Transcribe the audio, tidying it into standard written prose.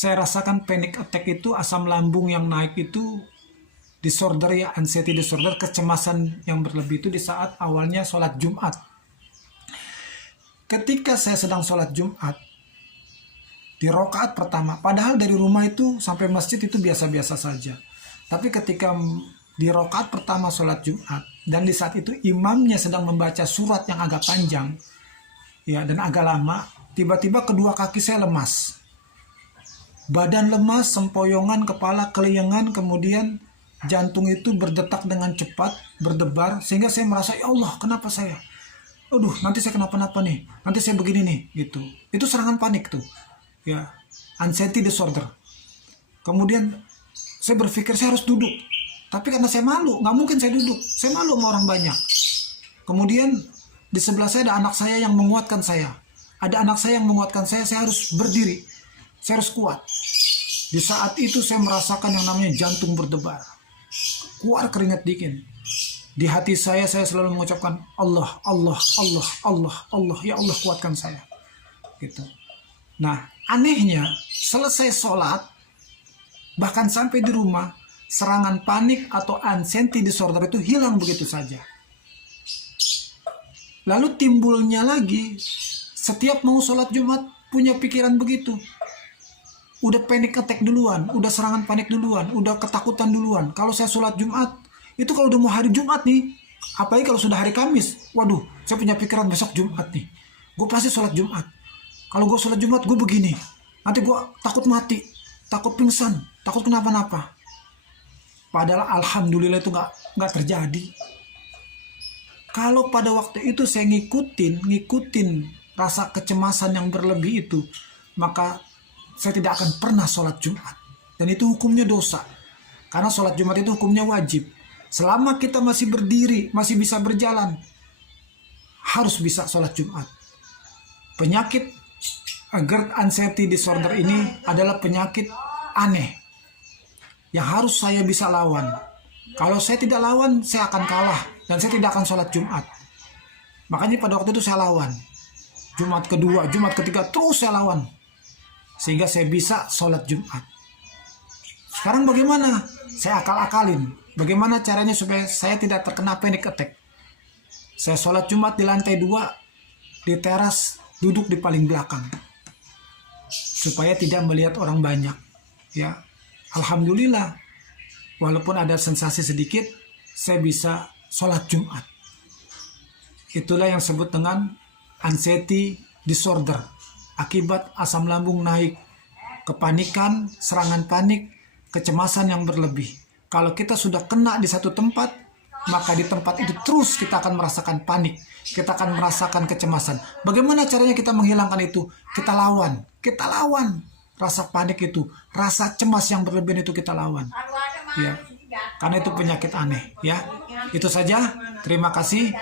saya rasakan panic attack itu, asam lambung yang naik itu, disorder ya, anxiety disorder, kecemasan yang berlebih itu di saat awalnya sholat Jumat. Ketika saya sedang sholat Jumat, di rakaat pertama, padahal dari rumah itu sampai masjid itu biasa-biasa saja. Tapi ketika di rakaat pertama sholat Jumat, dan di saat itu imamnya sedang membaca surat yang agak panjang, ya, dan agak lama, tiba-tiba kedua kaki saya lemas. Badan lemas, sempoyongan, kepala keliengan, kemudian jantung itu berdetak dengan cepat, berdebar, sehingga saya merasa, ya Allah, kenapa saya? Aduh, nanti saya kenapa-napa nih, nanti saya begini nih, gitu. Itu serangan panik tuh, ya, anxiety disorder. Kemudian saya berpikir saya harus duduk, tapi karena saya malu, nggak mungkin saya duduk, saya malu sama orang banyak. Kemudian di sebelah saya ada anak saya yang menguatkan saya, saya harus berdiri, saya harus kuat. Di saat itu saya merasakan yang namanya jantung berdebar, keluar keringat dingin. Di hati saya selalu mengucapkan Allah, Allah, Allah, Allah, Allah, ya Allah kuatkan saya. Gitu. Nah, anehnya selesai sholat, bahkan sampai di rumah, serangan panik atau anxiety disorder itu hilang begitu saja. Lalu timbulnya lagi, setiap mau sholat Jumat punya pikiran begitu. Udah panic attack duluan, udah serangan panik duluan, udah ketakutan duluan. Kalau saya sholat Jumat, itu kalau udah mau hari Jumat nih, apalagi kalau sudah hari Kamis, waduh, saya punya pikiran besok Jumat nih. Gue pasti sholat Jumat. Kalau gue sholat Jumat, gue begini. Nanti gue takut mati, takut pingsan, takut kenapa-napa. Padahal alhamdulillah itu nggak terjadi. Kalau pada waktu itu saya ngikutin rasa kecemasan yang berlebih itu, maka saya tidak akan pernah sholat Jumat. Dan itu hukumnya dosa. Karena sholat Jumat itu hukumnya wajib. Selama kita masih berdiri, masih bisa berjalan, harus bisa sholat Jumat. Penyakit GERD anxiety disorder ini adalah penyakit aneh yang harus saya bisa lawan. Kalau saya tidak lawan, saya akan kalah dan saya tidak akan sholat Jumat. Makanya pada waktu itu saya lawan. Jumat kedua, Jumat ketiga, terus saya lawan. Sehingga saya bisa sholat Jumat. Sekarang bagaimana? Saya akal-akalin. Bagaimana caranya supaya saya tidak terkena panic attack? Saya sholat Jumat di lantai 2, di teras, duduk di paling belakang. Supaya tidak melihat orang banyak. Ya, alhamdulillah. Walaupun ada sensasi sedikit, saya bisa sholat Jumat. Itulah yang disebut dengan anxiety disorder. Akibat asam lambung naik, kepanikan, serangan panik, kecemasan yang berlebih. Kalau kita sudah kena di satu tempat, maka di tempat itu terus kita akan merasakan panik. Kita akan merasakan kecemasan. Bagaimana caranya kita menghilangkan itu? Kita lawan rasa panik itu, rasa cemas yang berlebihan itu kita lawan. Ya. Karena itu penyakit aneh, ya. Itu saja. Terima kasih.